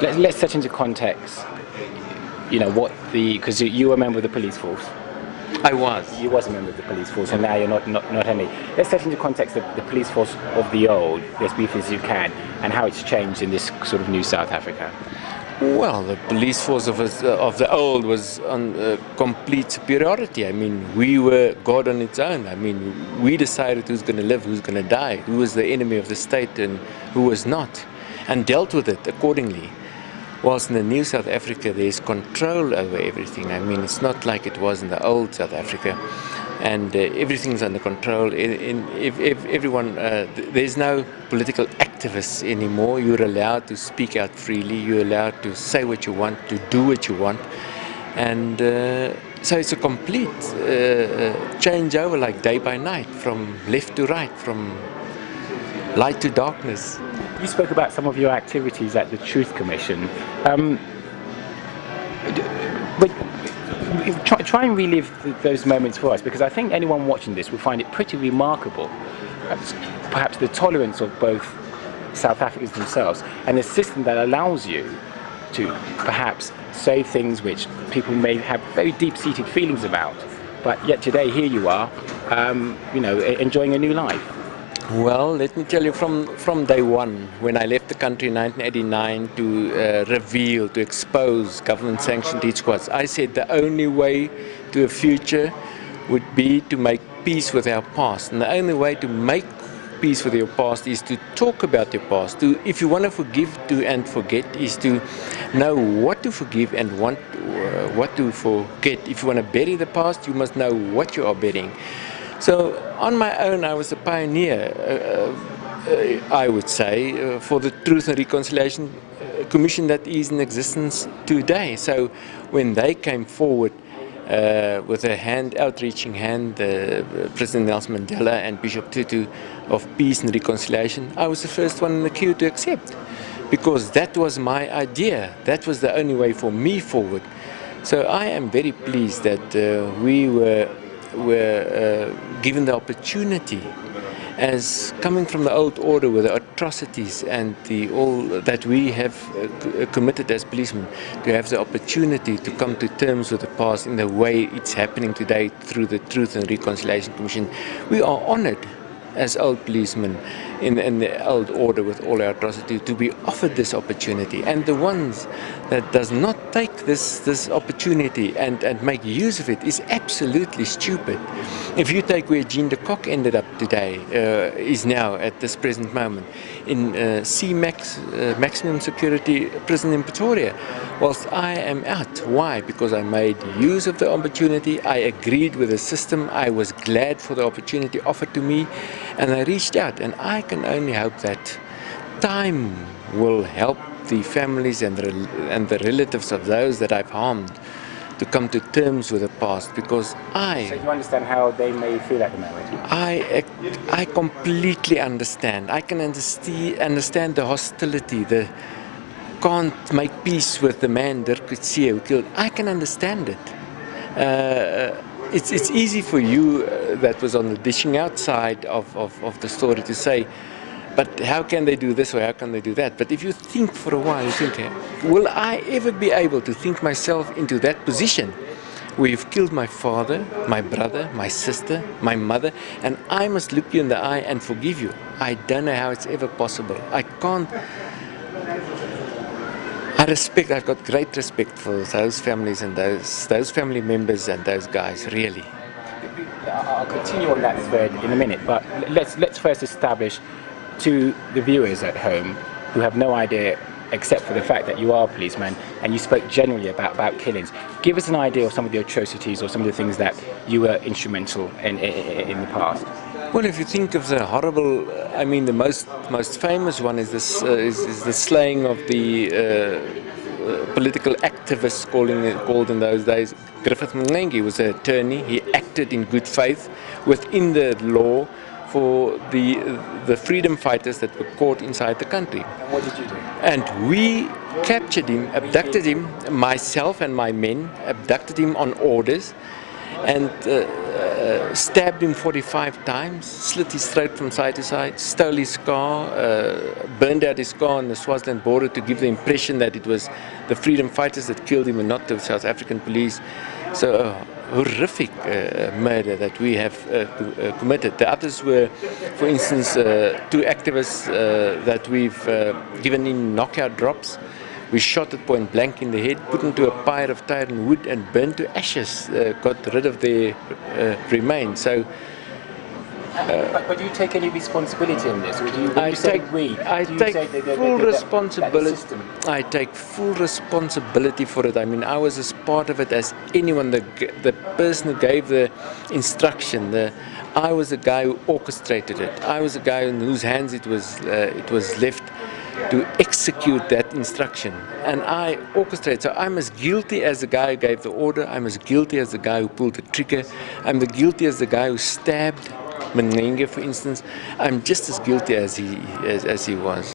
let's set into context, because you were a member of the police force. I was. You was a member of the police force, and now you're not any. Let's set into context the police force of the old, as briefly as you can, and how it's changed in this sort of new South Africa. Well, the police force of the old was on complete superiority. I mean, we were God on its own. I mean, we decided who's going to live, who's going to die, who was the enemy of the state and who was not, and dealt with it accordingly. Whilst in the new South Africa, there's control over everything. I mean, it's not like it was in the old South Africa, and everything's under control. Everyone, there's no political activists anymore. You're allowed to speak out freely. You're allowed to say what you want, to do what you want, and so it's a complete changeover, like day by night, from left to right, from light to darkness. You spoke about some of your activities at the Truth Commission. But try and relive those moments for us, because I think anyone watching this will find it pretty remarkable, perhaps the tolerance of both South Africans themselves and a system that allows you to perhaps say things which people may have very deep-seated feelings about, but yet today here you are, enjoying a new life. Well, let me tell you, from day one, when I left the country in 1989 to reveal, to expose government-sanctioned Dir Coetzee, I said the only way to a future would be to make peace with our past. And the only way to make peace with your past is to talk about your past. If you want to forgive and forget, is to know what to forgive and what to forget. If you want to bury the past, you must know what you are burying. So on my own, I was a pioneer, I would say, for the Truth and Reconciliation Commission that is in existence today. So when they came forward with a outreaching hand, President Nelson Mandela and Bishop Tutu of Peace and Reconciliation, I was the first one in the queue to accept, because that was my idea. That was the only way for me forward. So I am very pleased that we were given the opportunity, as coming from the old order with the atrocities and all that we have committed as policemen, to have the opportunity to come to terms with the past in the way it's happening today through the Truth and Reconciliation Commission. We are honored as old policemen in the old order with all our atrocity to be offered this opportunity, and the ones that does not take this opportunity and make use of it is absolutely stupid. If you take where Jean de Kock ended up today, is now at this present moment in maximum security prison in Pretoria, whilst I am out. Why? Because I made use of the opportunity, I agreed with the system, I was glad for the opportunity offered to me, and I reached out. And I can only hope that time will help the families and the relatives of those that I've harmed to come to terms with the past, because So you understand how they may feel at the moment? I completely understand. I can understand the hostility, the can't make peace with the man Dir Coetzee who killed. I can understand it. It's easy for you that was on the dishing out side of the story to say, but how can they do this or how can they do that? But if you think for a while, you think, will I ever be able to think myself into that position where you've killed my father, my brother, my sister, my mother, and I must look you in the eye and forgive you? I don't know how it's ever possible. I can't. I've got great respect for those families and those family members and those guys, really. I'll continue on that thread in a minute, but let's first establish to the viewers at home who have no idea, except for the fact that you are a policeman and you spoke generally about killings. Give us an idea of some of the atrocities or some of the things that you were instrumental in the past. Well, if you think of the horrible, I mean, the most famous one is this is the slaying of the political activists called in those days. Griffith Mlengi was an attorney. He acted in good faith within the law for the freedom fighters that were caught inside the country. And what did you do? And we captured him, abducted him, myself and my men abducted him on orders, and stabbed him 45 times, slit his throat from side to side, stole his car, burned out his car on the Swaziland border to give the impression that it was the freedom fighters that killed him and not the South African police. So a horrific murder that we have committed. The others were, for instance, two activists that we've given in knockout drops. We shot at point blank in the head, put into a pyre of tar and wood, and burned to ashes. Got rid of their remains. So, but do you take any responsibility in this? Or do you, I take full responsibility. I take full responsibility for it. I mean, I was as part of it as anyone. The person who gave the instruction. I was the guy who orchestrated it. I was the guy in whose hands it was left to execute that instruction, and I orchestrate. So I'm as guilty as the guy who gave the order. I'm as guilty as the guy who pulled the trigger. I'm as guilty as the guy who stabbed Mnenge, for instance. I'm just as guilty as he was.